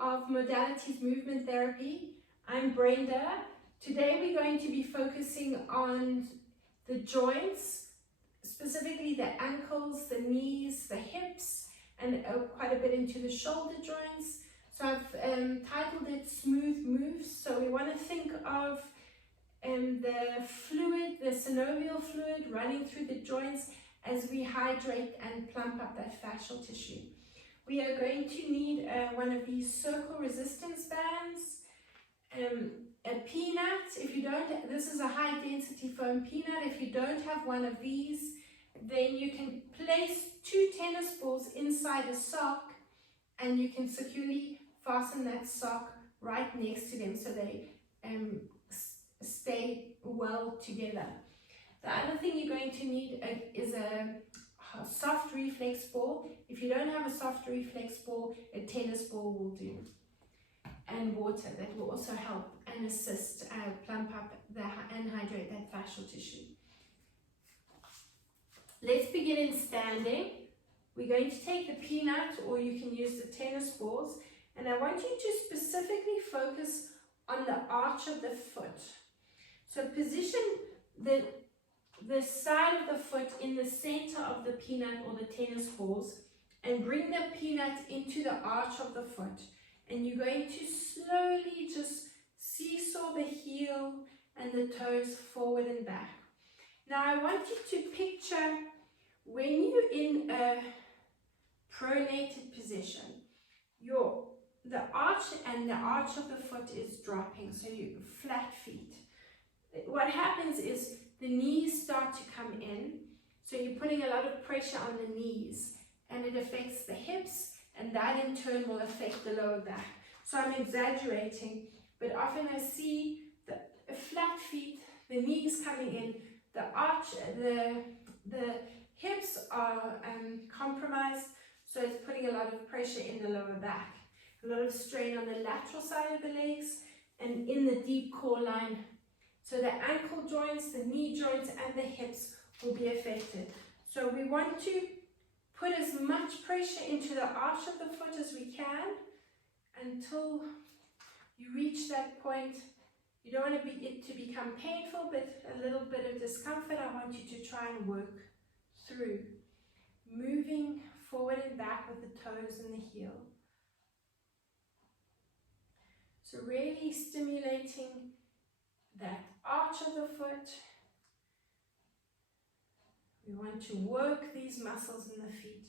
of Modalities Movement Therapy. I'm Brenda. Today we're going to be focusing on the joints, specifically the ankles, the knees, the hips, and quite a bit into the shoulder joints. So I've titled it Smooth Moves. So we want to think of the fluid, the synovial fluid running through the joints as we hydrate and plump up that fascial tissue. We are going to need one of these circle resistance bands, a peanut. If you don't, this is a high density foam peanut. If you don't have one of these, then you can place 2 tennis balls inside a sock and you can securely fasten that sock right next to them so they stay well together. The other thing you're going to need is a soft reflex ball. If you don't have a soft reflex ball, a tennis ball will do. And water, that will also help and assist plump up and hydrate that fascial tissue. Let's begin in standing. We're going to take the peanut, or you can use the tennis balls, and I want you to specifically focus on the arch of the foot. So position the side of the foot in the center of the peanut or the tennis balls and bring the peanut into the arch of the foot. And you're going to slowly just seesaw the heel and the toes forward and back. Now I want you to picture when you're in a pronated position, the arch of the foot is dropping, so you flat feet. What happens is the knees start to come in, so you're putting a lot of pressure on the knees, and it affects the hips, and that in turn will affect the lower back. So I'm exaggerating, but often I see the flat feet, the knees coming in, the arch, the hips are compromised, so it's putting a lot of pressure in the lower back. A lot of strain on the lateral side of the legs and in the deep core line. So the ankle joints, the knee joints, and the hips will be affected. So we want to put as much pressure into the arch of the foot as we can until you reach that point. You don't want it to become painful, but a little bit of discomfort I want you to try and work through. Moving forward and back with the toes and the heel. So really stimulating that arch of the foot. We want to work these muscles in the feet.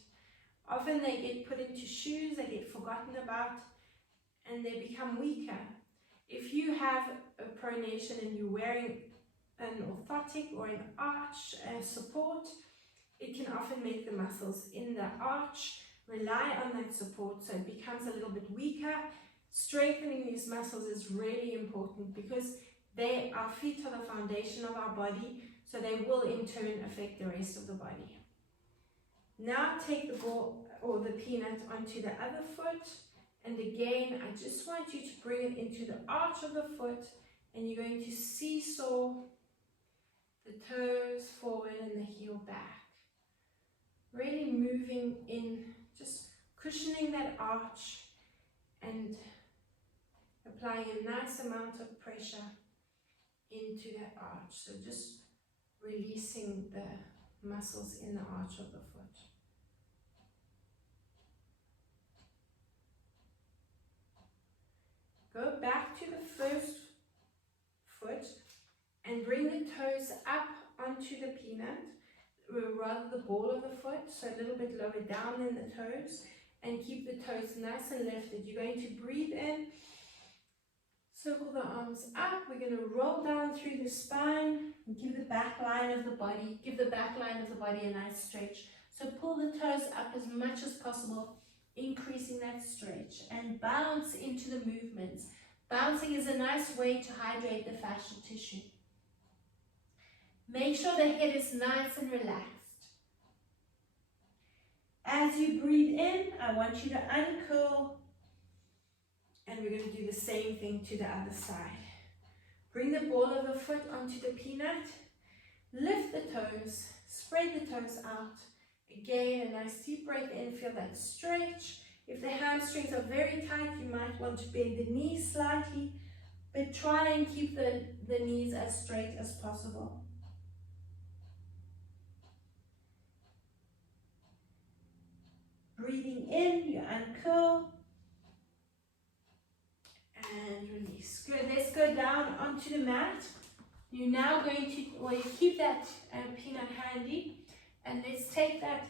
Often they get put into shoes, they get forgotten about, and they become weaker. If you have a pronation and you're wearing an orthotic or an arch support, it can often make the muscles in the arch rely on that support, so it becomes a little bit weaker. Strengthening these muscles is really important because our feet are the foundation of our body, so they will in turn affect the rest of the body. Now take the ball or the peanut onto the other foot, and again I just want you to bring it into the arch of the foot, and you're going to seesaw the toes forward and the heel back. Really moving in, just cushioning that arch and applying a nice amount of pressure into that arch. So just releasing the muscles in the arch of the foot. Go back to the first foot and bring the toes up onto the peanut, or rather the ball of the foot, so a little bit lower down than the toes, and keep the toes nice and lifted. You're going to breathe in, circle the arms up. We're going to roll down through the spine and give the back line of the body a nice stretch. So pull the toes up as much as possible, increasing that stretch, and bounce into the movements. Bouncing is a nice way to hydrate the fascial tissue. Make sure the head is nice and relaxed. As you breathe in, I want you to uncurl, and we're going to do the same thing to the other side. Bring the ball of the foot onto the peanut, lift the toes, spread the toes out. Again, a nice deep breath in, feel that stretch. If the hamstrings are very tight, you might want to bend the knees slightly, but try and keep the knees as straight as possible. Breathing in, you uncurl and release. Good, let's go down onto the mat. You're now going to, well, you keep that peanut handy, and let's take that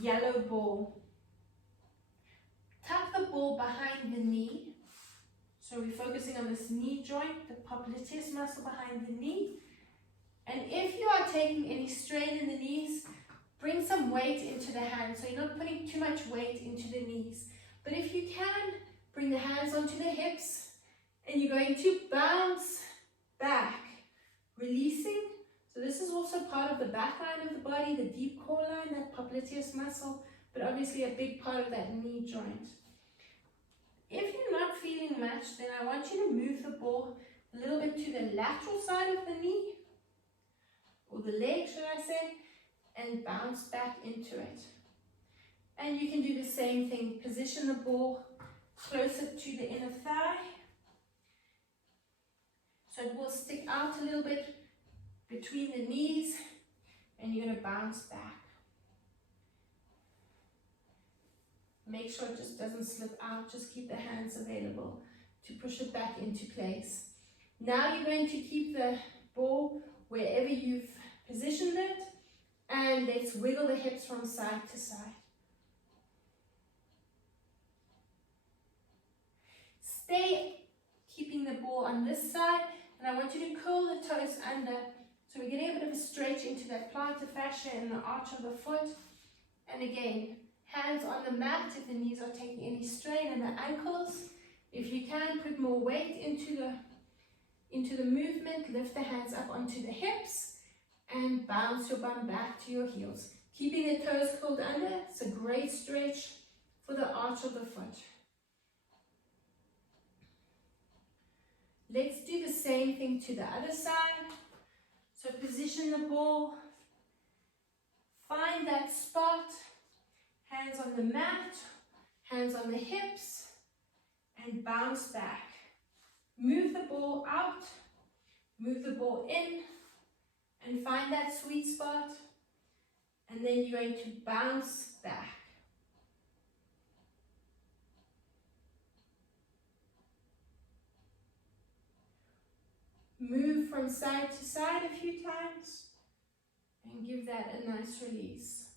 yellow ball. Tuck the ball behind the knee. So we're focusing on this knee joint, the popliteus muscle behind the knee. And if you are taking any strain in the knees, bring some weight into the hands. So you're not putting too much weight into the knees. But if you can, bring the hands onto the hips, and you're going to bounce back, releasing. So this is also part of the back line of the body, the deep core line, that popliteus muscle, but obviously a big part of that knee joint. If you're not feeling much, then I want you to move the ball a little bit to the lateral side of the knee, or the leg, should I say, and bounce back into it. And you can do the same thing. Position the ball closer to the inner thigh, so it will stick out a little bit between the knees, and you're going to bounce back. Make sure it just doesn't slip out. Just keep the hands available to push it back into place. Now you're going to keep the ball wherever you've positioned it, and let's wiggle the hips from side to side. Stay keeping the ball on this side, and I want you to curl the toes under, so we're getting a bit of a stretch into that plantar fascia in the arch of the foot. And again, hands on the mat if the knees are taking any strain, and the ankles. If you can, put more weight into the movement. Lift the hands up onto the hips and bounce your bum back to your heels. Keeping the toes curled under, it's a great stretch for the arch of the foot. Let's do the same thing to the other side. So position the ball, find that spot, hands on the mat, hands on the hips, and bounce back. Move the ball out, move the ball in, and find that sweet spot, and then you're going to bounce back. Move from side to side a few times, and give that a nice release.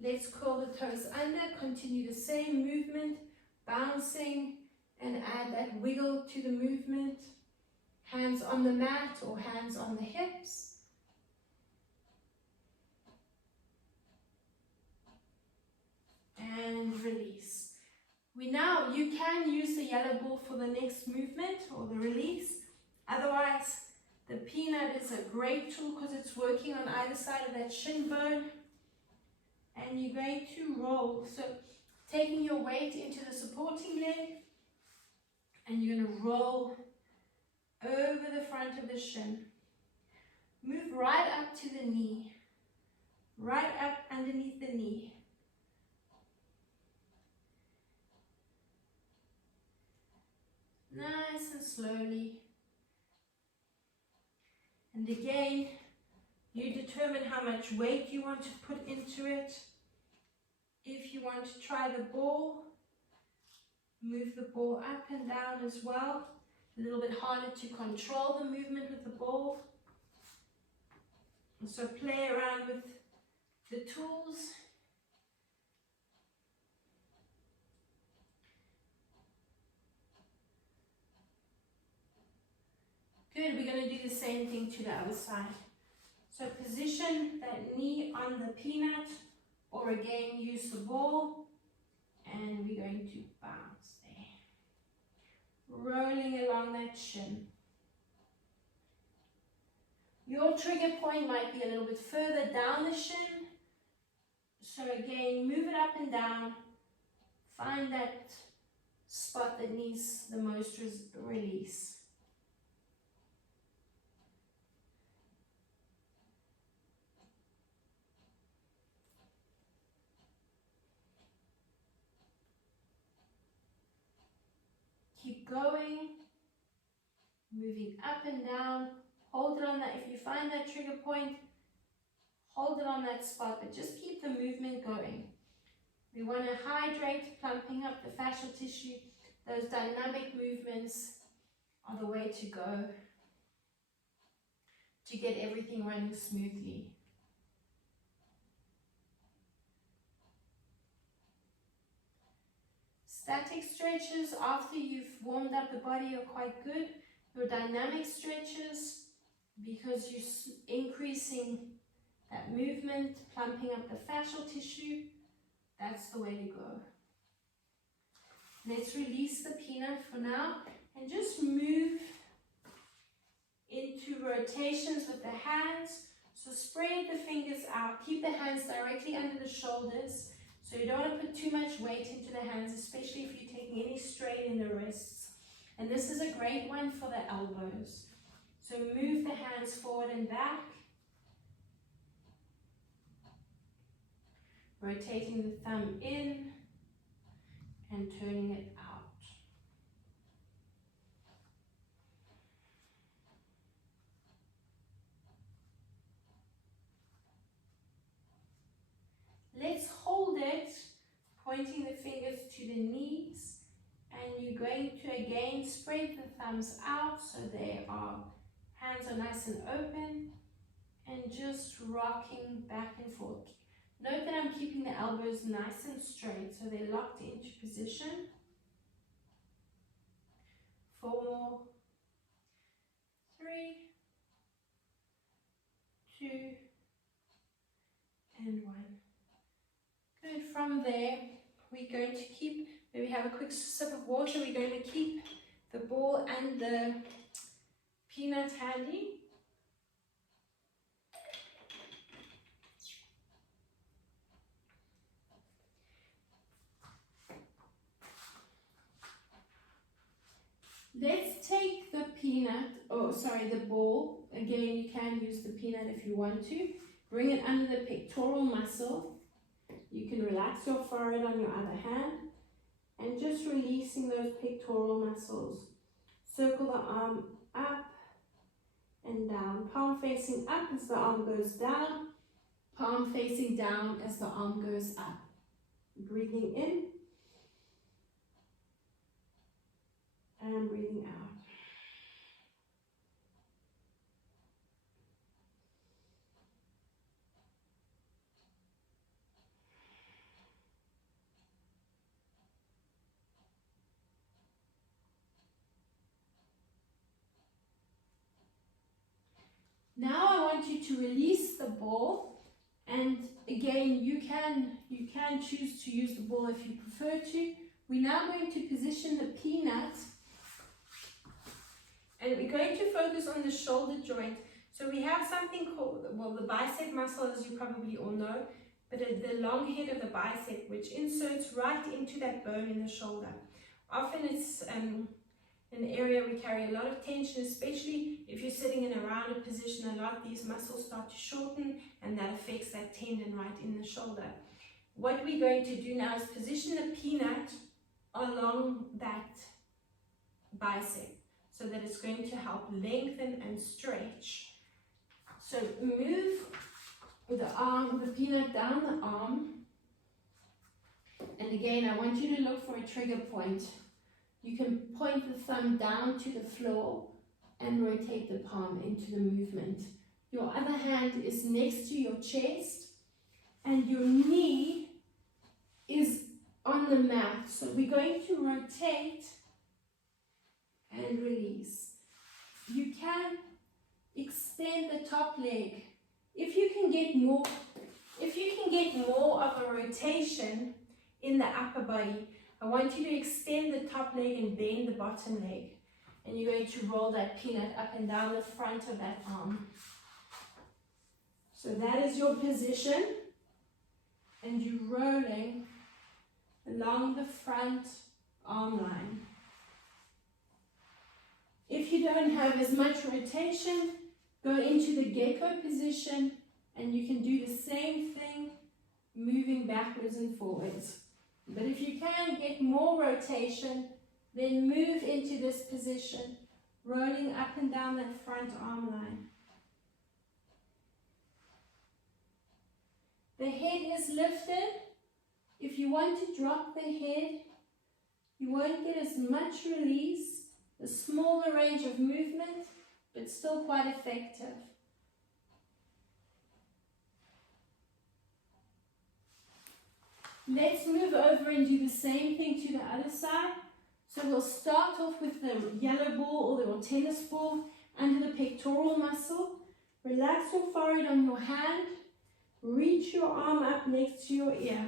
Let's curl the toes under, continue the same movement, bouncing, and add that wiggle to the movement. Hands on the mat or hands on the hips. And release. You can use the yellow ball for the next movement or the release. Otherwise, the peanut is a great tool because it's working on either side of that shin bone. And you're going to roll. So taking your weight into the supporting leg, and you're going to roll over the front of the shin. Move right up to the knee, right up underneath the knee. Nice and slowly. And again, you determine how much weight you want to put into it. If you want to try the ball, move the ball up and down as well. A little bit harder to control the movement with the ball. And so play around with the tools. Good, we're going to do the same thing to the other side. So position that knee on the peanut, or again use the ball, and we're going to bounce there. Rolling along that shin. Your trigger point might be a little bit further down the shin. So again, move it up and down. Find that spot that needs the most release. moving up and down. Hold it on that. If you find that trigger point, hold it on that spot, but just keep the movement going. We want to hydrate, plumping up the fascial tissue. Those dynamic movements are the way to go to get everything running smoothly. Static stretches after you've warmed up the body are quite good. Your dynamic stretches, because you're increasing that movement, plumping up the fascial tissue, that's the way to go. Let's release the peanut for now and just move into rotations with the hands. So spread the fingers out, keep the hands directly under the shoulders. So you don't want to put too much weight into the hands, especially if you're taking any strain in the wrists. And this is a great one for the elbows. So move the hands forward and back. Rotating the thumb in and turning it out. Let's hold it, pointing the fingers to the knees, and you're going to again spread the thumbs out so they are, hands are nice and open, and just rocking back and forth. Note that I'm keeping the elbows nice and straight so they're locked into position. 4 more. 3, 2, and 1. Good. From there, we're going to keep, maybe have a quick sip of water. We're going to keep the ball and the peanut handy. Let's take the peanut, the ball. Again, you can use the peanut if you want to. Bring it under the pectoral muscle. You can relax your forehead on your other hand and just releasing those pectoral muscles. Circle the arm up and down. Palm facing up as the arm goes down. Palm facing down as the arm goes up. Breathing in. And breathing out. Now I want you to release the ball, and again you can choose to use the ball if you prefer to. We're now going to position the peanut. And we're going to focus on the shoulder joint. So we have something called, well, the bicep muscle, as you probably all know, but the long head of the bicep, which inserts right into that bone in the shoulder. Often it's an area we carry a lot of tension, especially if you're sitting in a rounded position a lot. These muscles start to shorten, and that affects that tendon right in the shoulder. What we're going to do now is position the peanut along that bicep, so that it's going to help lengthen and stretch. So move the arm, the peanut down the arm. And again, I want you to look for a trigger point. You can point the thumb down to the floor and rotate the palm into the movement. Your other hand is next to your chest and your knee is on the mat. So we're going to rotate and release. You can extend the top leg. If you can get more of a rotation in the upper body, I want you to extend the top leg and bend the bottom leg. And you're going to roll that peanut up and down the front of that arm. So that is your position. And you're rolling along the front arm line. If you don't have as much rotation, go into the gecko position and you can do the same thing, moving backwards and forwards. But if you can get more rotation, then move into this position rolling up and down that front arm line. The head is lifted. If you want to drop the head, you won't get as much release, a smaller range of movement, but still quite effective. Let's move over and do the same thing to the other side. So we'll start off with the yellow ball or tennis ball under the pectoral muscle. Relax your forehead on your hand. Reach your arm up next to your ear.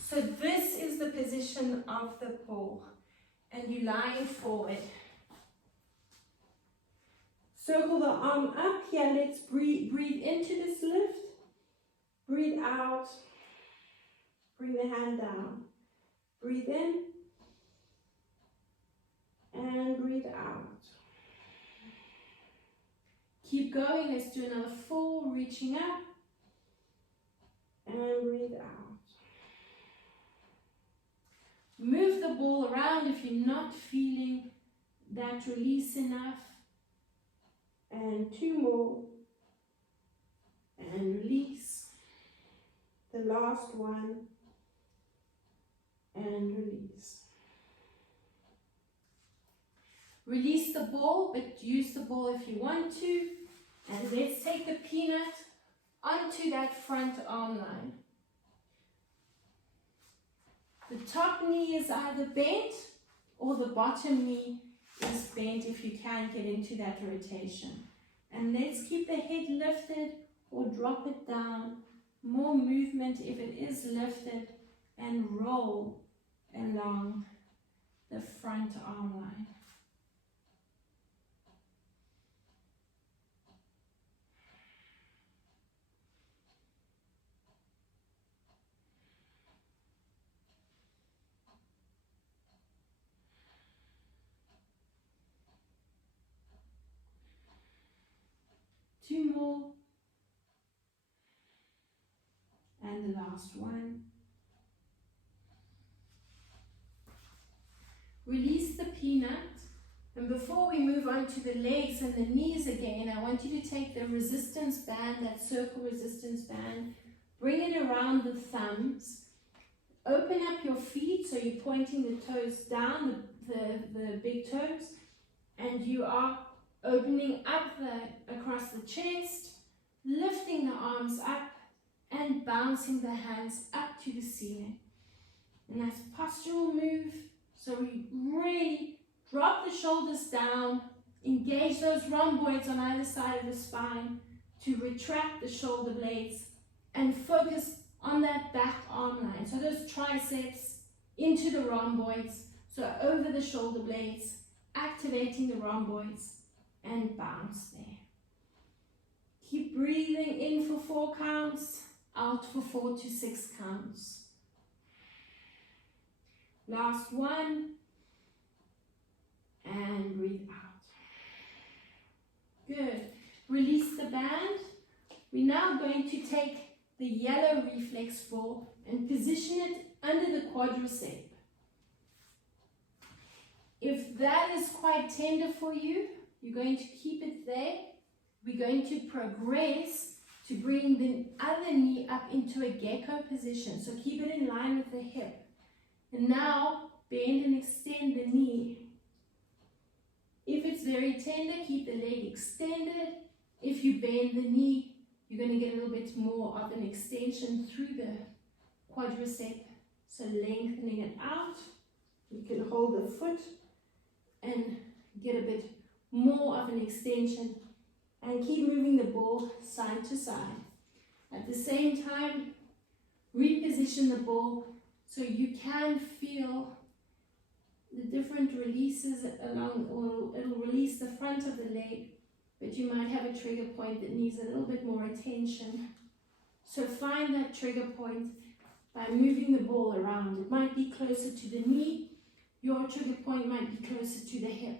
So this is the position of the ball. And you're lying forward. Circle the arm up here. Let's breathe into this lift. Breathe out. Bring the hand down. Breathe in. And breathe out. Keep going. Let's do another 4. Reaching up. And breathe out. Move the ball around if you're not feeling that release enough. And 2 more. And release. The last one. And release. Release the ball, but use the ball if you want to. And let's take the peanut onto that front arm line. The top knee is either bent or the bottom knee is bent if you can get into that rotation. And let's keep the head lifted or drop it down. More movement if it is lifted, and roll along the front arm line. Two more. And the last one. Release the peanut. And before we move on to the legs and the knees again, I want you to take the resistance band, that circle resistance band, bring it around the thumbs. Open up your feet so you're pointing the toes down, the big toes, and you are opening up across the chest, lifting the arms up and bouncing the hands up to the ceiling. And that's postural move. So we really drop the shoulders down, engage those rhomboids on either side of the spine to retract the shoulder blades and focus on that back arm line. So those triceps into the rhomboids, so over the shoulder blades, activating the rhomboids and bounce there. Keep breathing in for 4 counts, out for 4 to 6 counts. Last one, and breathe out. Good. Release the band. We're now going to take the yellow reflex ball and position it under the quadricep. If that is quite tender for you, you're going to keep it there. We're going to progress to bring the other knee up into a gecko position. So keep it in line with the hip. And now bend and extend the knee. If it's very tender, keep the leg extended. If you bend the knee, you're going to get a little bit more of an extension through the quadricep. So lengthening it out. You can hold the foot and get a bit more of an extension. And keep moving the ball side to side. At the same time, reposition the ball so you can feel the different releases along, or it'll release the front of the leg, but you might have a trigger point that needs a little bit more attention. So find that trigger point by moving the ball around. It might be closer to the knee, your trigger point might be closer to the hip.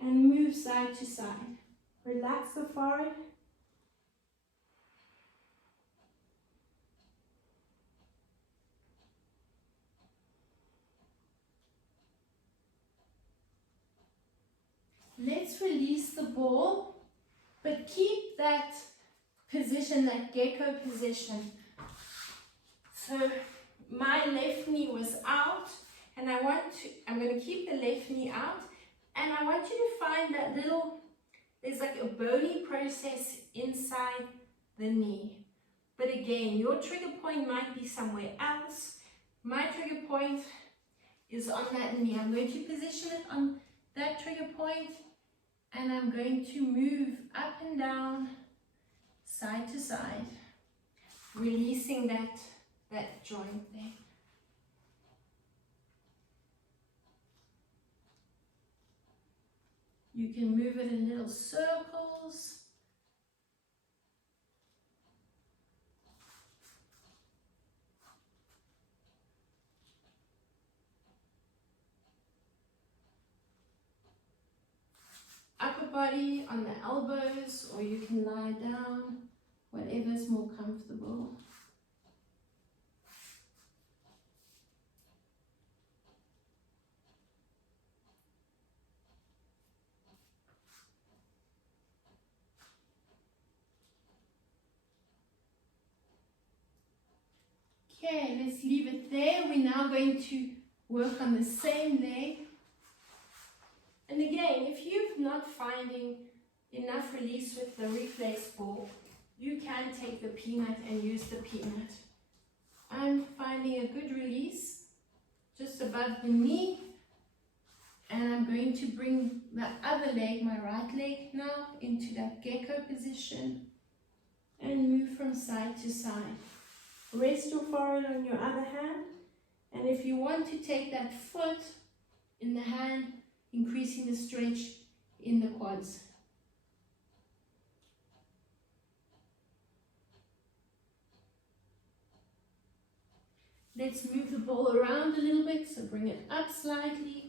And move side to side. Relax the forehead. let's release the ball, but keep that position, that gecko position. So my left knee was out, and I'm going to keep the left knee out, and I want you to find that little, there's like a bony process inside the knee. But again, your trigger point might be somewhere else. My trigger point is on that knee. I'm going to position it on that trigger point, and I'm going to move up and down, side to side, releasing that joint there. You can move it in little circles. Upper body on the elbows, or you can lie down, whatever's more comfortable. Okay, let's leave it there. We're now going to work on the same leg. And again, if you're not finding enough release with the reflex ball, you can take the peanut and use the peanut. I'm finding a good release just above the knee, and I'm going to bring the other leg, my right leg now, into that gecko position and move from side to side. Rest your forehead on your other hand, and if you want to take that foot in the hand, increasing the stretch in the quads. Let's move the ball around a little bit, so bring it up slightly.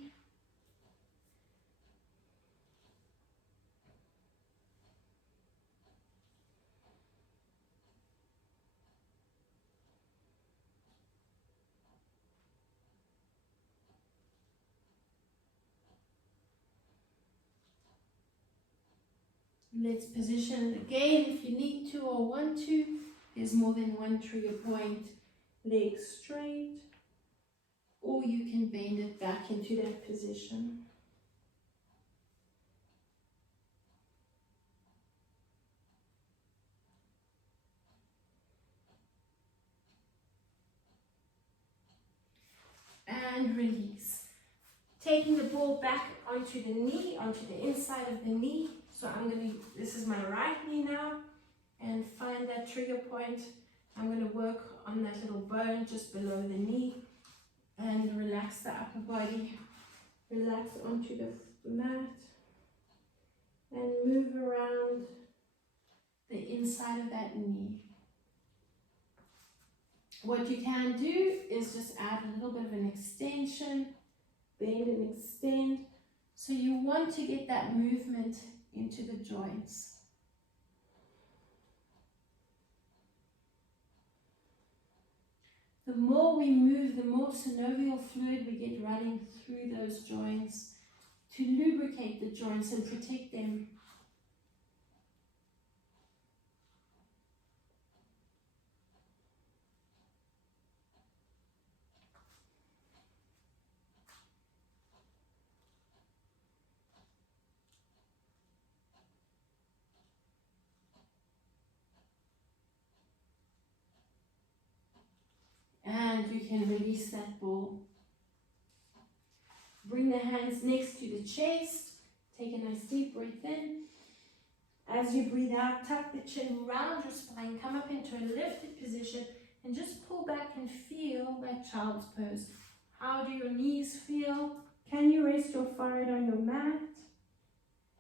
Let's position it again if you need to or want to. There's more than one trigger point. Legs straight, or you can bend it back into that position. And release. Taking the ball back onto the knee, onto the inside of the knee. So this is my right knee now, and find that trigger point. I'm going to work on that little bone just below the knee and relax the upper body. Relax onto the mat and move around the inside of that knee. What you can do is just add a little bit of an extension, bend and extend. So you want to get that movement into the joints. The more we move, the more synovial fluid we get running through those joints to lubricate the joints and protect them. And you can release that ball. Bring the hands next to the chest. Take a nice deep breath in. As you breathe out, tuck the chin, round your spine, come up into a lifted position, and just pull back and feel that child's pose. How do your knees feel? Can you rest your forehead on your mat?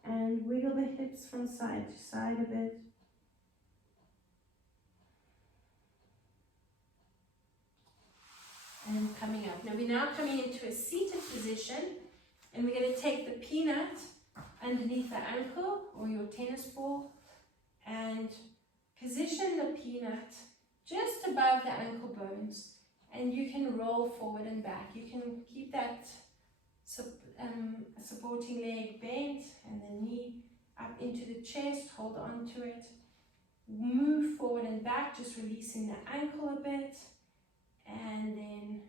And wiggle the hips from side to side a bit. And coming up. Now we're now coming into a seated position, and we're going to take the peanut underneath the ankle or your tennis ball and position the peanut just above the ankle bones, and you can roll forward and back. You can keep that supporting leg bent and the knee up into the chest, hold on to it. Move forward and back, just releasing the ankle a bit, and then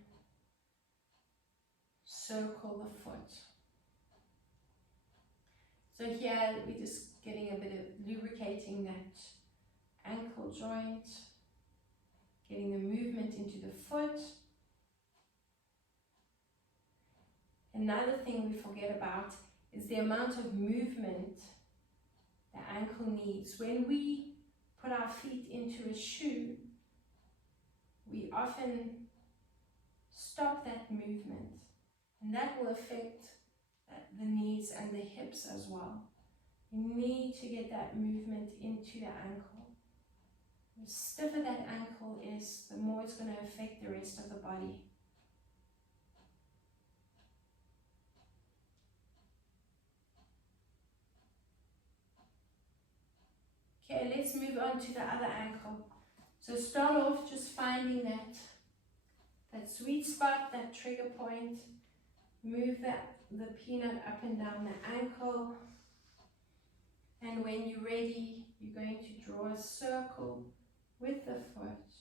circle the foot. So here we're just getting a bit of lubricating that ankle joint, getting the movement into the foot. Another thing we forget about is the amount of movement the ankle needs. When we put our feet into a shoe, we often stop that movement, and that will affect the knees and the hips as well. You need to get that movement into the ankle. The stiffer that ankle is, the more it's going to affect the rest of the body. Okay, let's move on to the other ankle. So start off just finding that sweet spot, that trigger point. Move the peanut up and down the ankle. And when you're ready, you're going to draw a circle with the foot.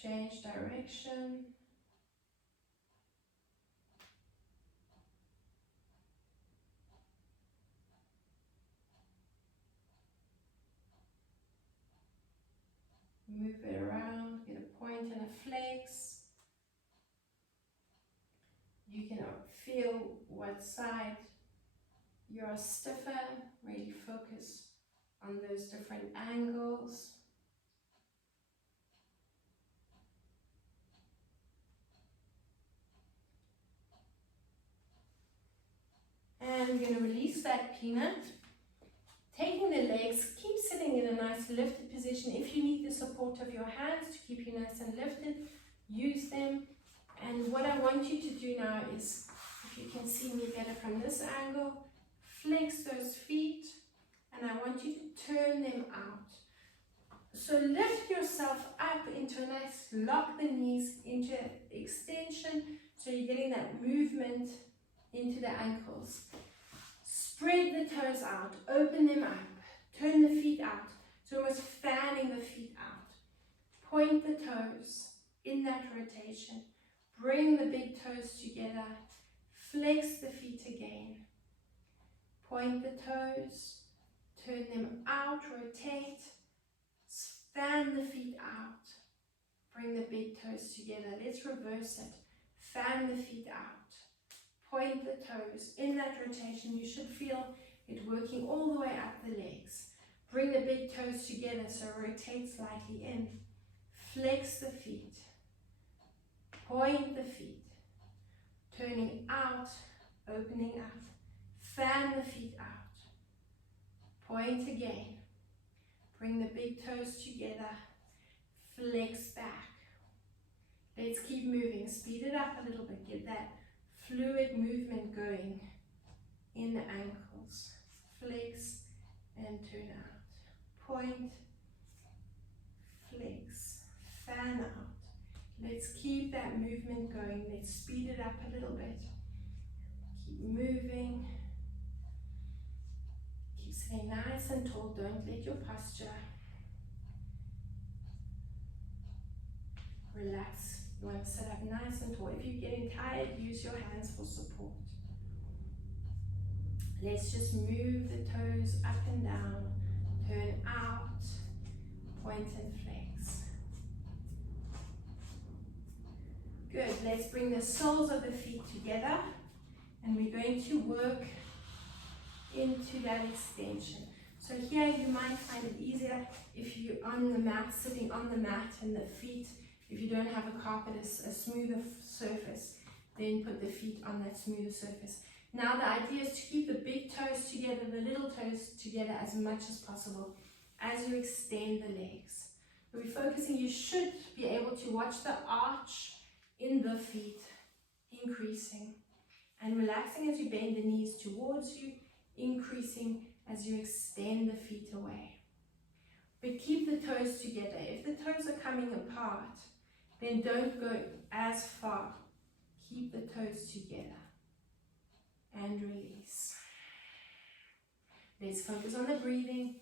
Change direction. Move it around, get a point and a flex. You can feel what side you are stiffer, really focus on those different angles. And we're going to release that peanut. Taking the legs, keep sitting in a nice lifted position. If you need the support of your hands to keep you nice and lifted, use them. And what I want you to do now is, if you can see me better from this angle, flex those feet, and I want you to turn them out. So lift yourself up into a nice, lock the knees into extension, so you're getting that movement into the ankles. Spread the toes out, open them up, turn the feet out, so almost fanning the feet out. Point the toes in that rotation. Bring the big toes together, flex the feet again. Point the toes, turn them out, rotate, fan the feet out. Bring the big toes together. Let's reverse it. Fan the feet out. Point the toes. In that rotation, you should feel it working all the way up the legs. Bring the big toes together, so rotate slightly in. Flex the feet. Point the feet. Turning out, opening up. Fan the feet out. Point again. Bring the big toes together. Flex back. Let's keep moving. Speed it up a little bit. Get that fluid movement going in the ankles. Flex and turn out. Point, flex, fan out. Let's keep that movement going. Let's speed it up a little bit. Keep moving. Keep sitting nice and tall. Don't let your posture relax. You want to sit up nice and tall. If you're getting tired, use your hands for support. Let's just move the toes up and down, turn out, point and flex. Good, let's bring the soles of the feet together, and we're going to work into that extension. So here you might find it easier if you're on the mat, sitting on the mat, and the feet, if you don't have a carpet, a smoother surface, then put the feet on that smoother surface. Now the idea is to keep the big toes together, the little toes together as much as possible as you extend the legs. We're focusing, you should be able to watch the arch in the feet increasing and relaxing as you bend the knees towards you, increasing as you extend the feet away. But keep the toes together. If the toes are coming apart, then don't go as far. Keep the toes together and release. Let's focus on the breathing.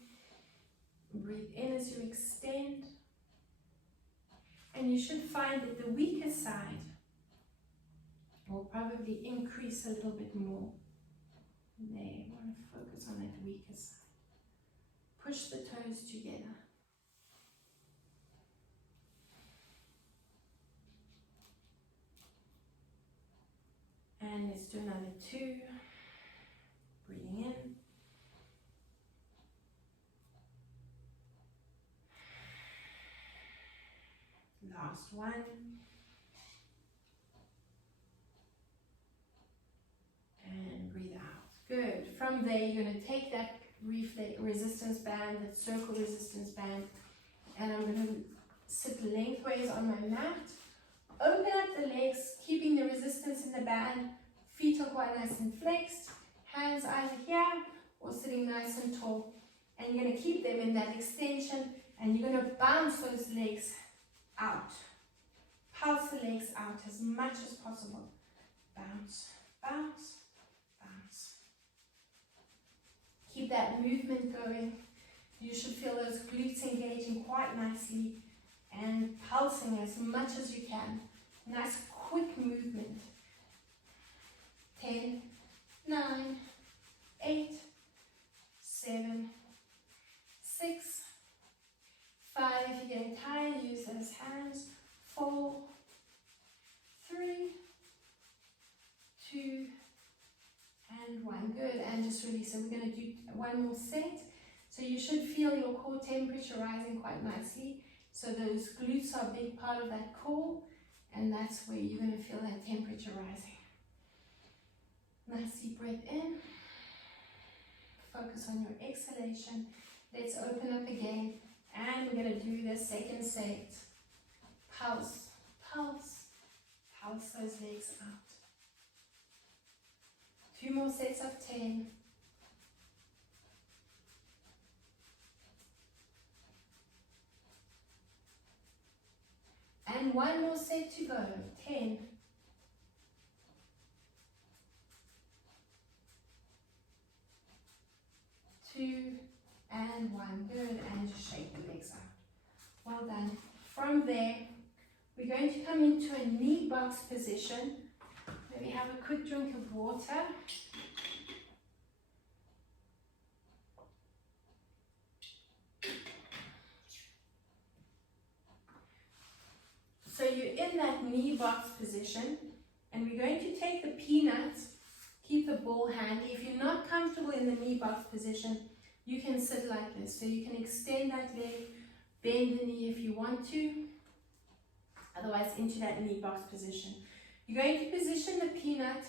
Breathe in as you extend. And you should find that the weaker side will probably increase a little bit more. There, you want to focus on that weaker side. Push the toes together. And let's do another 2. Breathing in. Last 1. And breathe out. Good. From there, you're going to take that resistance band, that circle resistance band, and I'm going to sit lengthways on my mat. Open up the legs, keeping the resistance in the band. Feet are quite nice and flexed. Hands either here or sitting nice and tall. And you're going to keep them in that extension, and you're going to bounce those legs out. Pulse the legs out as much as possible. Bounce, bounce, bounce. Keep that movement going. You should feel those glutes engaging quite nicely and pulsing as much as you can. Nice quick movement. 10, 9, 8, 7, 6, 5. If you're getting tired, use those hands. 4, 3, 2, and 1. Good. And just release. So we're going to do one more set. So you should feel your core temperature rising quite nicely. So those glutes are a big part of that core, and that's where you're going to feel that temperature rising. Nice deep breath in. Focus on your exhalation. Let's open up again, and we're going to do the second set. Pulse, pulse, pulse those legs out. 2 more sets of 10. And 1 more set to go. 10. 2 and 1. Good. And just shake the legs out. Well done. From there, we're going to come into a knee box position. Maybe have a quick drink of water. So you're in that knee box position, and we're going to take the peanut, keep the ball handy. If you're not comfortable in the knee box position, you can sit like this. So you can extend that leg, bend the knee if you want to, otherwise into that knee box position. You're going to position the peanut,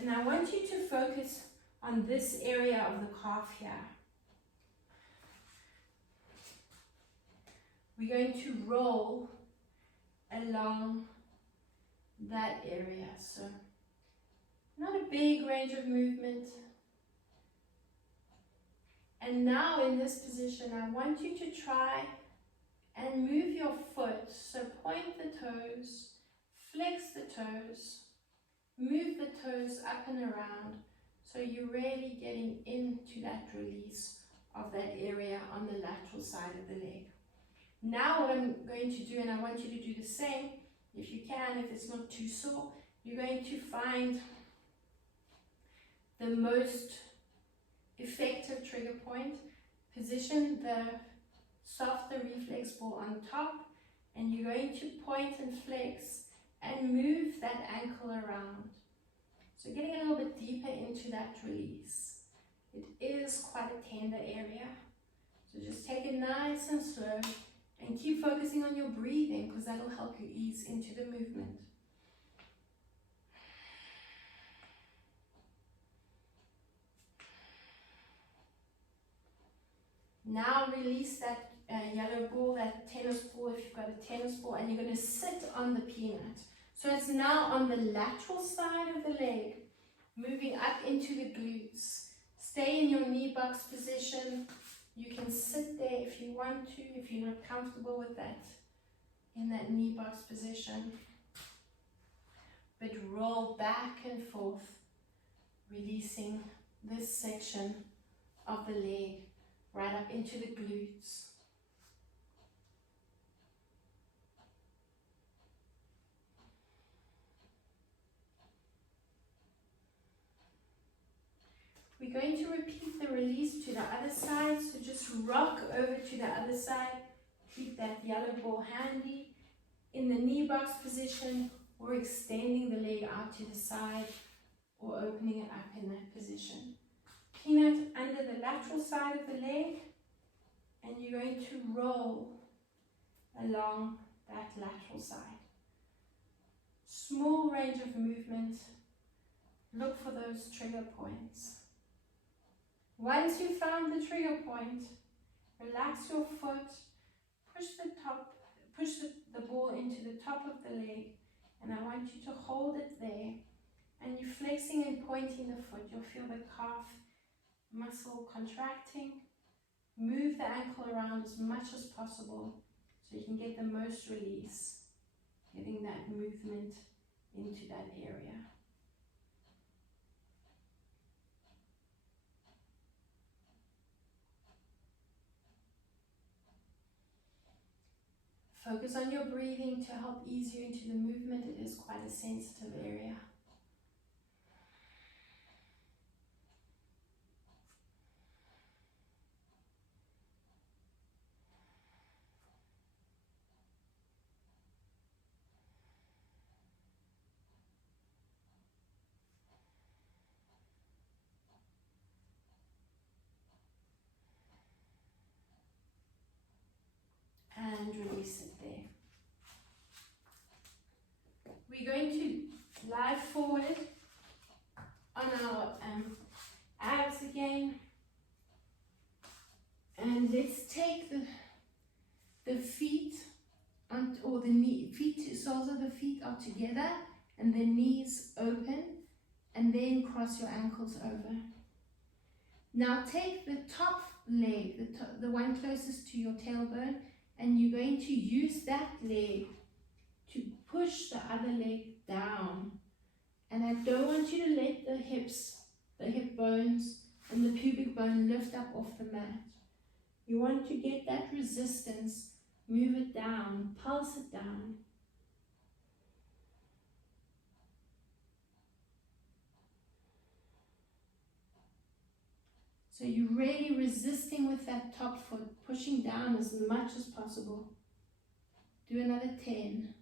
and I want you to focus on this area of the calf here. We're going to roll along that area. So not a big range of movement. And now in this position, I want you to try and move your foot. So point the toes, flex the toes, move the toes up and around. So you're really getting into that release of that area on the lateral side of the leg. Now what I'm going to do, and I want you to do the same, if you can, if it's not too sore, you're going to find the most effective trigger point, position the softer reflex ball on top, and you're going to point and flex and move that ankle around. So getting a little bit deeper into that release. It is quite a tender area. So just take it nice and slow. And keep focusing on your breathing, because that'll help you ease into the movement. Now release that yellow ball, that tennis ball, if you've got a tennis ball, and you're going to sit on the peanut. So it's now on the lateral side of the leg, moving up into the glutes. Stay in your knee box position. You can sit there if you want to, if you're not comfortable with that, in that knee box position. but roll back and forth, releasing this section of the leg right up into the glutes. We're going to repeat the release to the other side, so just rock over to the other side. Keep that yellow ball handy in the knee box position, or extending the leg out to the side, or opening it up in that position. Peanut under the lateral side of the leg, and you're going to roll along that lateral side. Small range of movement. Look for those trigger points. Once you found the trigger point, relax your foot, push the ball into the top of the leg, and I want you to hold it there. And you're flexing and pointing the foot. You'll feel the calf muscle contracting. Move the ankle around as much as possible so you can get the most release, getting that movement into that area. Focus on your breathing to help ease you into the movement. It is quite a sensitive area. And release it there. We're going to lie forward on our abs again. And let's take the feet or the knee, soles of the feet are together and the knees open, and then cross your ankles over. Now take the top leg, the one closest to your tailbone, and you're going to use that leg to push the other leg down. And I don't want you to let the hips, the hip bones and the pubic bone lift up off the mat. You want to get that resistance, move it down, pulse it down. So you're really resisting with that top foot, pushing down as much as possible. Do another 10.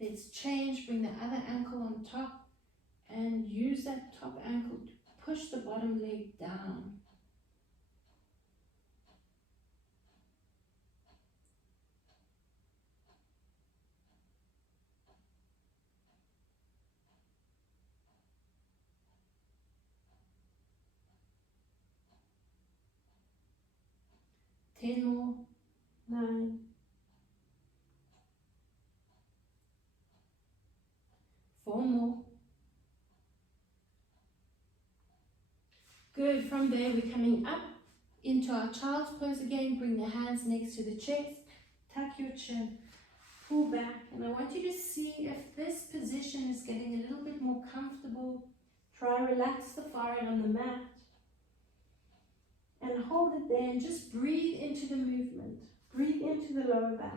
Let's change, bring the other ankle on top and use that top ankle to push the bottom leg down. Ten more. 9. 4 more. Good. From there, we're coming up into our child's pose again. Bring the hands next to the chest. Tuck your chin. Pull back. And I want you to see if this position is getting a little bit more comfortable. Try relax the forehead on the mat. And hold it there and just breathe into the movement. Breathe into the lower back.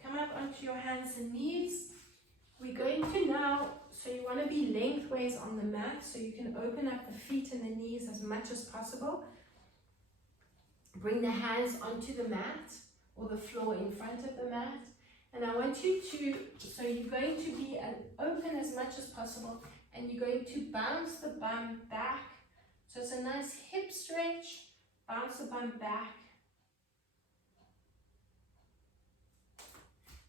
Come up onto your hands and knees. We're going to now, so you want to be lengthways on the mat so you can open up the feet and the knees as much as possible. Bring the hands onto the mat or the floor in front of the mat. And I want you to, so you're going to be open as much as possible, and you're going to bounce the bum back. So it's a nice hip stretch, bounce the bum back.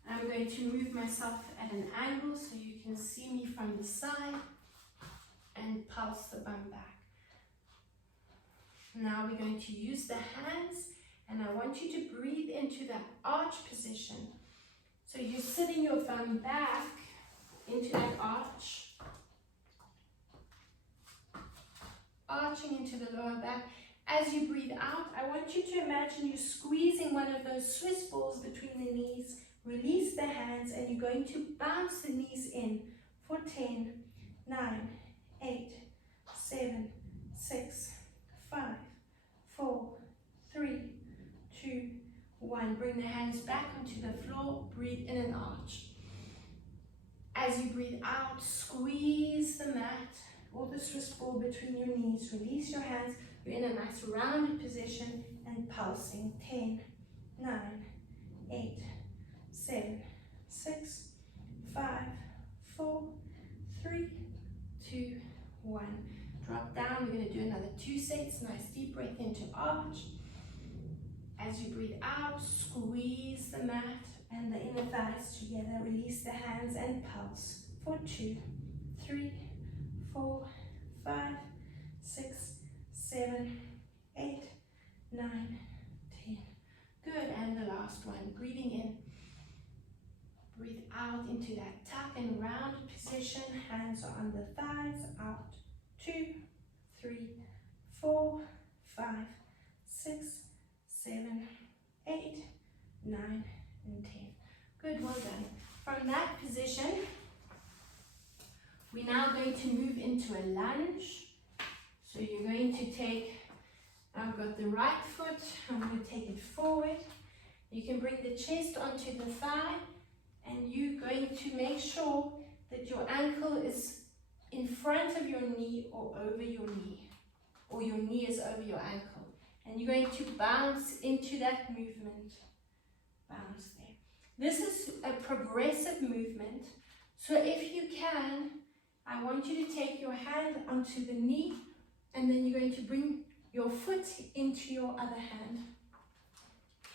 I'm going to move myself at an angle so you can see me from the side. and pulse the bum back. Now we're going to use the hands, and I want you to breathe into that arch position. So you're sitting your bum back into that arch, arching into the lower back. As you breathe out, I want you to imagine you're squeezing one of those Swiss balls between the knees. Release the hands, and you're going to bounce the knees in for 10, 9, 8, 7, 6, 5, 4, 3, 2, 1. Bring the hands back onto the floor. Breathe in and arch. As you breathe out, squeeze the mat or the Swiss ball between your knees. Release your hands. You're in a nice rounded position and pulsing. 10, 9, 8, 7, 6, 5, 4, 3, 2, 1. Drop down. We're going to do another 2 sets. Nice deep breath into arch. As you breathe out, squeeze the mat and the inner thighs together. Release the hands and pulse for 2, 3, 4, 5, 6, 7, 8, 9, 10. Good, and the last one. Breathing in. Breathe out into that tuck and round position. Hands are on the thighs. Out. 2, 3, 4, 5, 6, 7, 8, 9, and 10. Good, well done. From that position, we're now going to move into a lunge. So you're going to take, I've got the right foot, I'm going to take it forward. You can bring the chest onto the thigh, and you're going to make sure that your ankle is in front of your knee or over your knee, or your knee is over your ankle. And you're going to bounce into that movement. Bounce there. This is a progressive movement. So if you can, I want you to take your hand onto the knee, and then you're going to bring your foot into your other hand.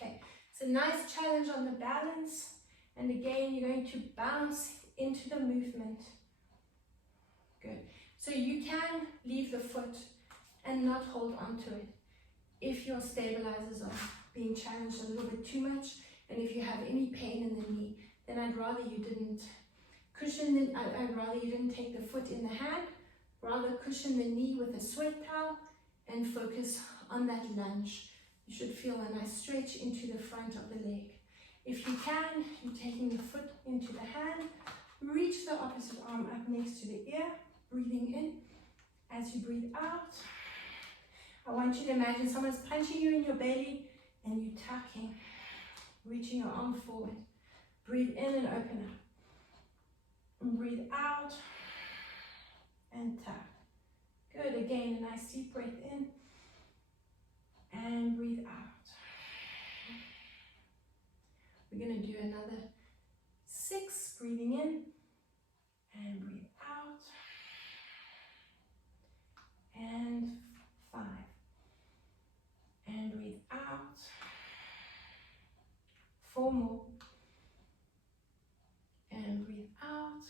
Okay, it's a nice challenge on the balance. And again, you're going to bounce into the movement. Good. So you can leave the foot and not hold onto it if your stabilizers are being challenged a little bit too much, and if you have any pain in the knee, then I'd rather you didn't cushion I'd rather you didn't take the foot in the hand. Rather cushion the knee with a sweat towel and focus on that lunge. You should feel a nice stretch into the front of the leg. If you can, you're taking the foot into the hand. Reach the opposite arm up next to the ear. Breathing in. As you breathe out, I want you to imagine someone's punching you in your belly and you tucking, reaching your arm forward. Breathe in and open up. And breathe out and tuck. Good, again, a nice deep breath in and breathe out. We're going to do another 6, breathing in and breathe out, and 5, and breathe out, 4 more, and breathe out.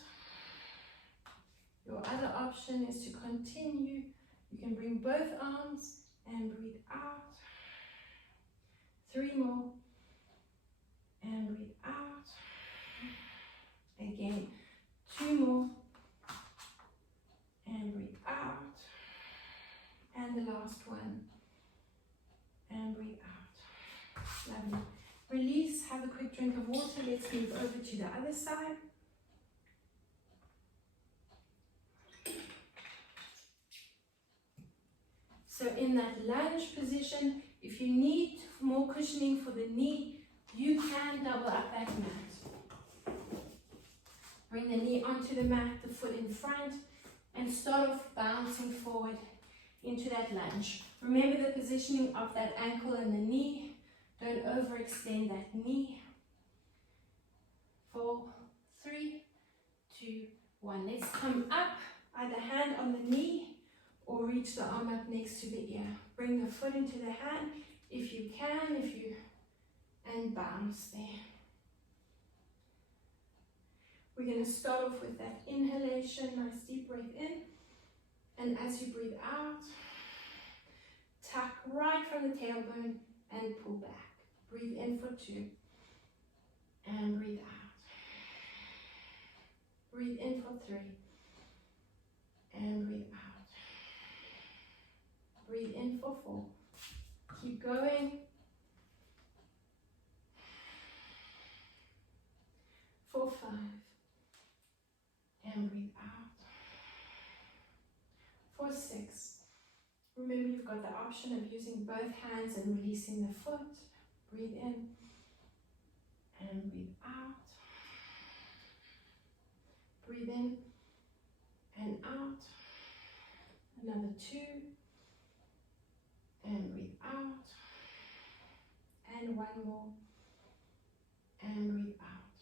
Your other option is to continue. You can bring both arms and breathe out. 3 more, and breathe out. Again, 2 more, and breathe out. And the last one, and breathe out. Lovely. Release, have a quick drink of water. Let's move over to the other side. So in that lunge position, if you need more cushioning for the knee, you can double up that mat. Bring the knee onto the mat, the foot in front, and start off bouncing forward into that lunge. Remember the positioning of that ankle and the knee. Don't overextend that knee. 4, 3, 2, 1. Let's come up, either hand on the knee or reach the arm up next to the ear. Bring the foot into the hand if you can, and bounce there. We're going to start off with that inhalation, nice deep breath in, And as you breathe out, tuck right from the tailbone and pull back. Breathe in for 2. And breathe out. Breathe in for 3. And breathe out. Breathe in for 4. Keep going. For 5. And breathe out. For 6. Remember, you've got the option of using both hands and releasing the foot. Breathe in and breathe out. Breathe in and out. Another 2. And breathe out. And 1 more. And breathe out.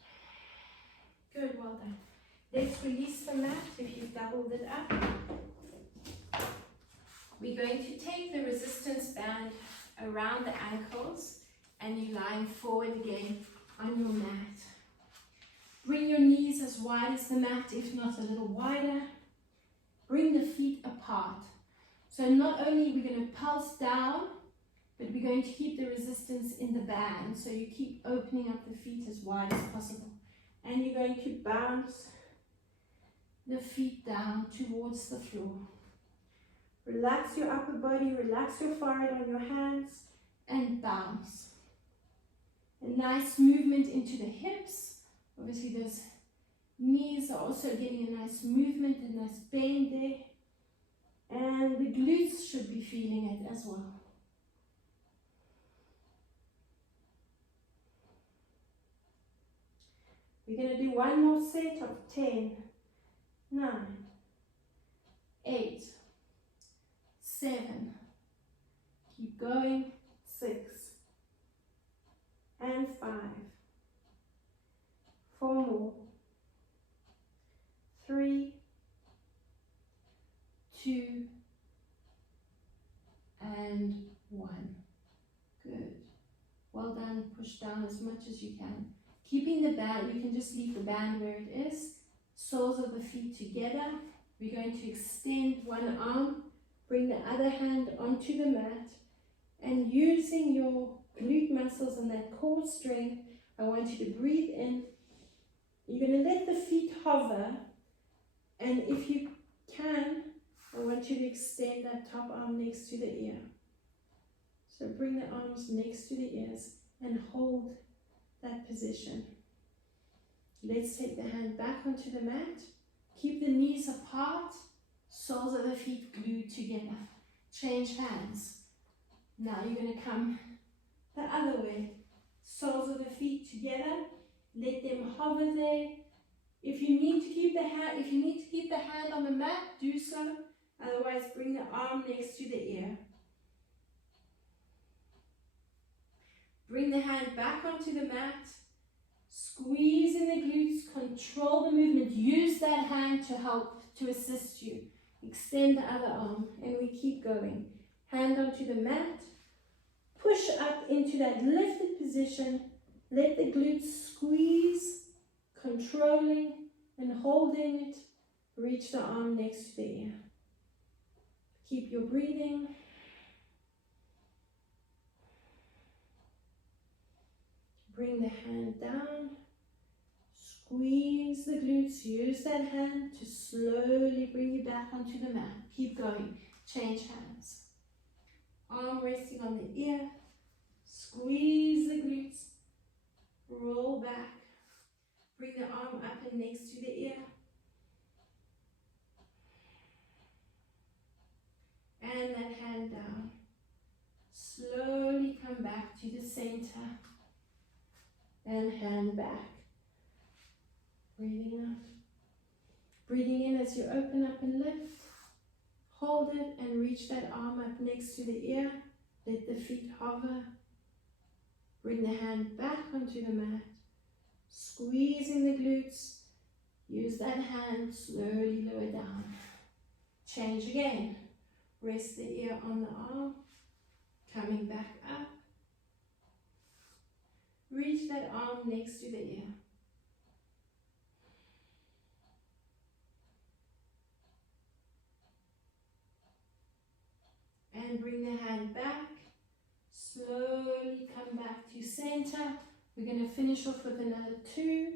Good, well done. Let's release the mat if you've doubled it up. We're going to take the resistance band around the ankles and you're lying forward again on your mat. Bring your knees as wide as the mat, if not a little wider. Bring the feet apart. So not only are we going to pulse down, but we're going to keep the resistance in the band. So you keep opening up the feet as wide as possible. And you're going to bounce the feet down towards the floor. Relax your upper body, relax your forehead on your hands, and bounce. A nice movement into the hips. Obviously those knees are also getting a nice movement, a nice bend there. And the glutes should be feeling it as well. We're going to do one more set of 10, 9, 8, 7, keep going, 6, and 5, 4 more, 3, 2, and 1. Good. Well done. Push down as much as you can. Keeping the band, you can just leave the band where it is. Soles of the feet together. We're going to extend one arm, bring the other hand onto the mat, and using your glute muscles and that core strength, I want you to breathe in. You're going to let the feet hover, and if you can, I want you to extend that top arm next to the ear. So bring the arms next to the ears and hold that position. Let's take the hand back onto the mat. Keep the knees apart, soles of the feet glued together. Change hands. Now you're going to come the other way. Soles of the feet together. Let them hover there. If you need to keep the hand on the mat, do so. Otherwise, bring the arm next to the ear. Bring the hand back onto the mat. Squeeze in the glutes. Control the movement. Use that hand to help, to assist you. Extend the other arm, and we keep going. Hand onto the mat. Push up into that lifted position. Let the glutes squeeze, controlling and holding it. Reach the arm next to the ear. Keep your breathing. Bring the hand down. Squeeze the glutes. Use that hand to slowly bring you back onto the mat. Keep going. Change hands. Arm resting on the ear. Squeeze the glutes. Roll back. Bring the arm up and next to the ear. And that hand down. Slowly come back to the center. And hand back. Breathing out. Breathing in as you open up and lift. Hold it and reach that arm up next to the ear. Let the feet hover. Bring the hand back onto the mat. Squeezing the glutes. Use that hand, slowly lower down. Change again. Rest the ear on the arm. Coming back up. Reach that arm next to the ear. And bring the hand back. Slowly come back to center. We're going to finish off with another 2.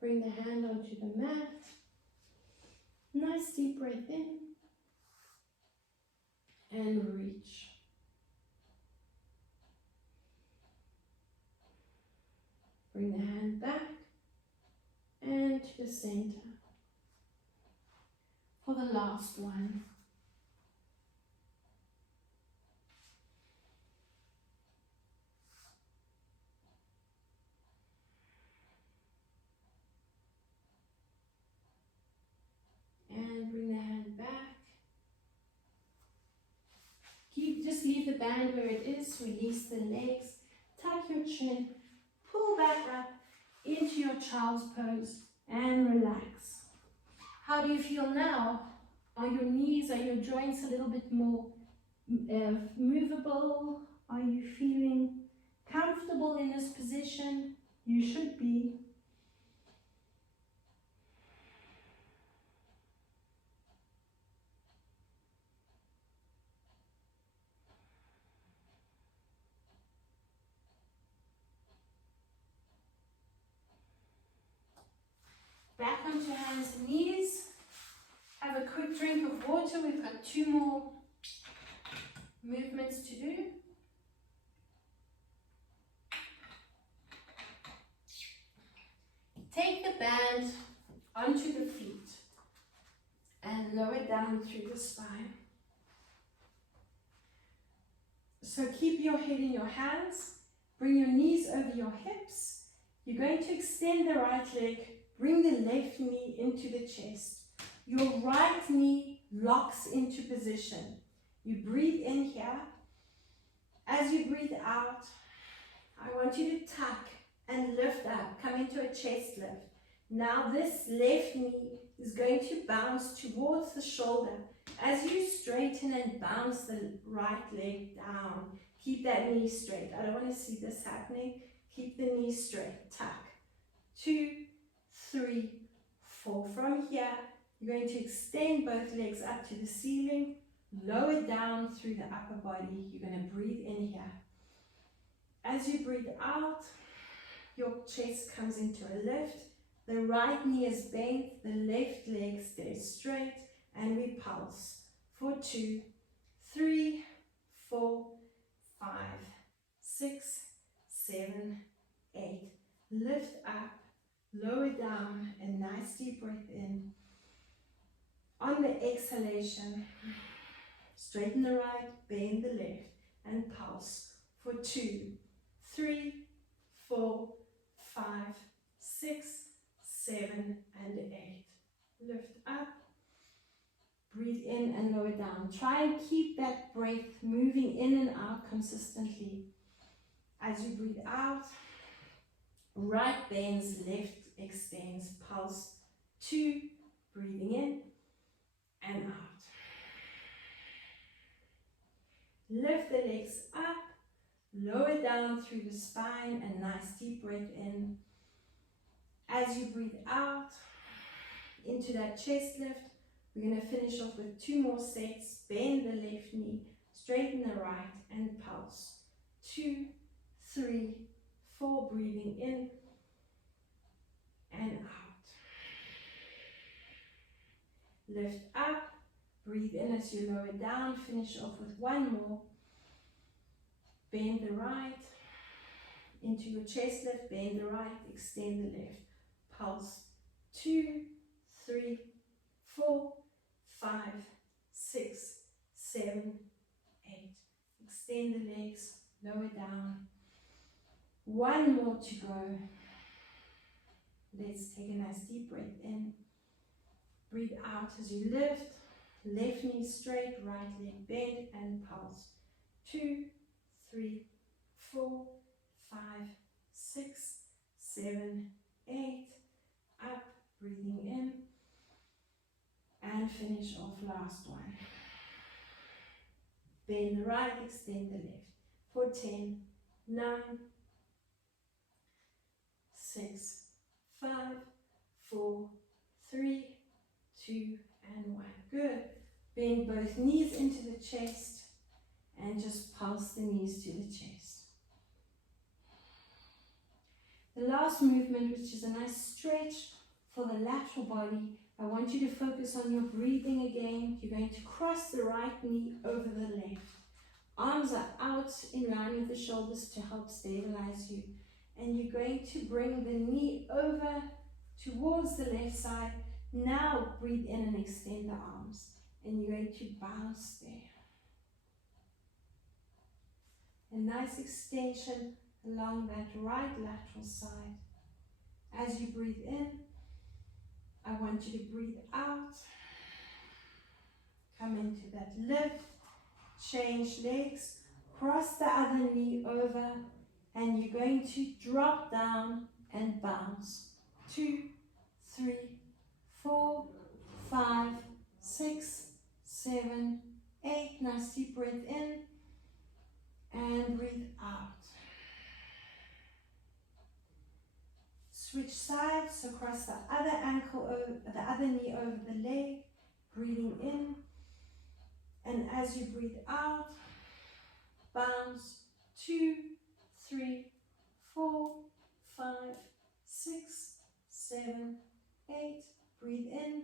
Bring the hand onto the mat. Nice deep breath in. And reach. Bring the hand back and to the center. For the last one. And bring the hand back. Just leave the band where it is. Release the legs. Tuck your chin. Pull back up into your child's pose and relax. How do you feel now? Are your knees, are your joints a little bit more movable? Are you feeling comfortable in this position? You should be. Back onto hands and knees. Have a quick drink of water. We've got 2 more movements to do. Take the band onto the feet and lower down through the spine. So keep your head in your hands. Bring your knees over your hips. You're going to extend the right leg. Bring the left knee into the chest. Your right knee locks into position. You breathe in here. As you breathe out, I want you to tuck and lift up. Come into a chest lift. Now this left knee is going to bounce towards the shoulder. As you straighten and bounce the right leg down, keep that knee straight. I don't want to see this happening. Keep the knee straight. Tuck. 2, 3, 4. From here, you're going to extend both legs up to the ceiling, lower down through the upper body. You're going to breathe in here. As you breathe out, your chest comes into a lift. The right knee is bent, the left leg stays straight, and we pulse for 2, 3, 4, 5, 6, 7, 8. Lift up, lower down, a nice deep breath in. On the exhalation, straighten the right, bend the left, and pulse for 2, 3, 4, 5, 6, 7, and 8. Lift up, breathe in and lower down. Try and keep that breath moving in and out consistently. As you breathe out, right bends, left extends. Pulse 2, breathing in and out. Lift the legs up, lower down through the spine, a nice deep breath in. As you breathe out into that chest lift, we're going to finish off with 2 more sets. Bend the left knee, straighten the right, and pulse. 2, 3, 4, breathing in and out. Lift up, breathe in as you lower down. Finish off with 1 more. Bend the right into your chest lift, bend the right, extend the left. Pulse 2, 3, 4, 5, 6, 7, 8. Extend the legs, lower down. 1 more to go. Let's take a nice deep breath in. Breathe out as you lift. Left knee straight, right leg bent, and pulse. 2, 3, 4, 5, 6, 7, 8. Up, breathing in. And finish off last one. Bend the right, extend the left. For 10, 9, 6, 5, 4, 3, 2, and 1. Good. Bend both knees into the chest. And just pulse the knees to the chest. The last movement, which is a nice stretch for the lateral body, I want you to focus on your breathing again. You're going to cross the right knee over the left. Arms are out in line with the shoulders to help stabilize you. And you're going to bring the knee over towards the left side. Now breathe in and extend the arms. And you're going to bounce there. A nice extension along that right lateral side. As you breathe in, I want you to breathe out. Come into that lift. Change legs. Cross the other knee over. And you're going to drop down and bounce. 2, 3, 4, 5, 6, 7, 8. Nice deep breath in. And breathe out. Switch sides, so cross the other ankle over, the other knee over the leg, breathing in. And as you breathe out, bounce 2, 3, 4, 5, 6, 7, 8. Breathe in.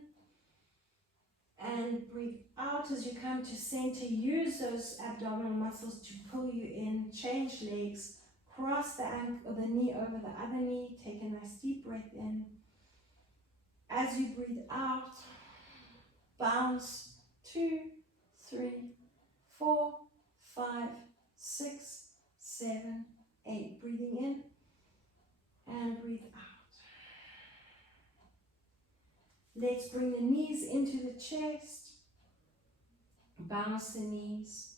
And breathe out as you come to center. Use those abdominal muscles to pull you in. Change legs. Cross the ankle, the knee over the other knee. Take a nice deep breath in. As you breathe out, bounce 2, 3, 4, 5, 6, 7, 8. Breathing in and breathe out. Let's bring the knees into the chest. Bounce the knees.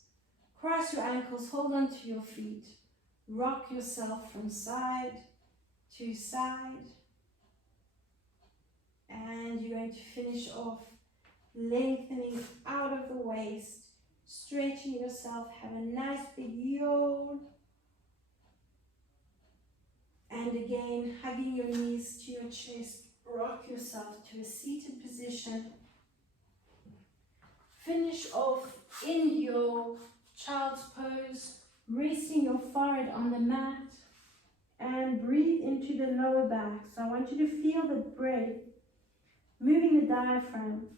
Cross your ankles, hold on to your feet. Rock yourself from side to side. And you're going to finish off lengthening out of the waist, stretching yourself. Have a nice big yawn. And again, hugging your knees to your chest. Rock yourself to a seated position. Finish off in your child's pose, resting your forehead on the mat, and breathe into the lower back. So I want you to feel the breath moving the diaphragm.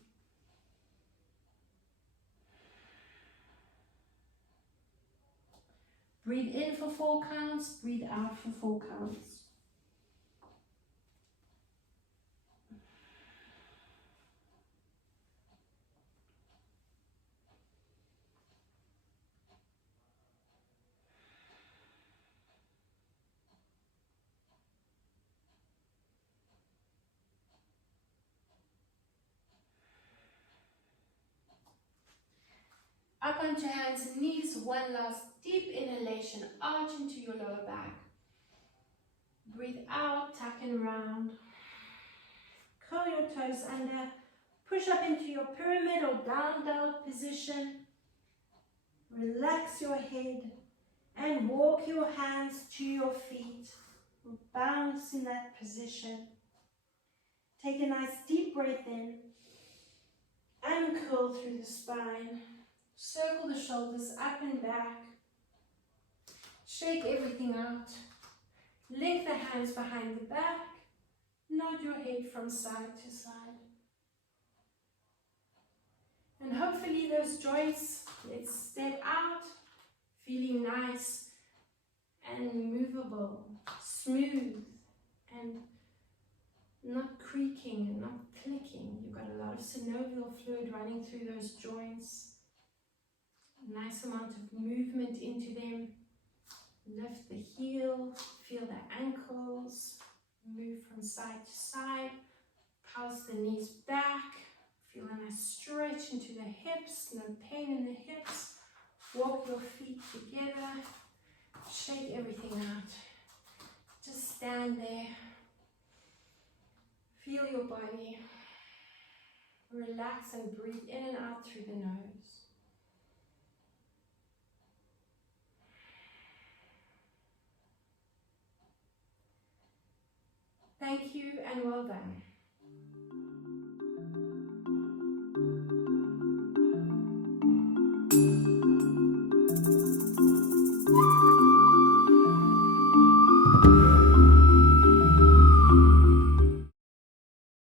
Breathe in for 4 counts, breathe out for 4 counts. Up onto hands and knees, one last deep inhalation, arch into your lower back. Breathe out, tuck and round. Curl your toes under, push up into your pyramid or down dog position. Relax your head and walk your hands to your feet. Bounce in that position. Take a nice deep breath in and curl through the spine. Circle the shoulders up and back. Shake everything out. Link the hands behind the back. Nod your head from side to side. And hopefully those joints, let's step out, feeling nice and movable, smooth, and not creaking and not clicking. You've got a lot of synovial fluid running through those joints. Nice amount of movement into them. Lift the heel, feel the ankles, move from side to side, pulse the knees back, feel a nice stretch into the hips, no pain in the hips. Walk your feet together, shake everything out. Just stand there, feel your body, relax and breathe in and out through the nose. Thank you and well done.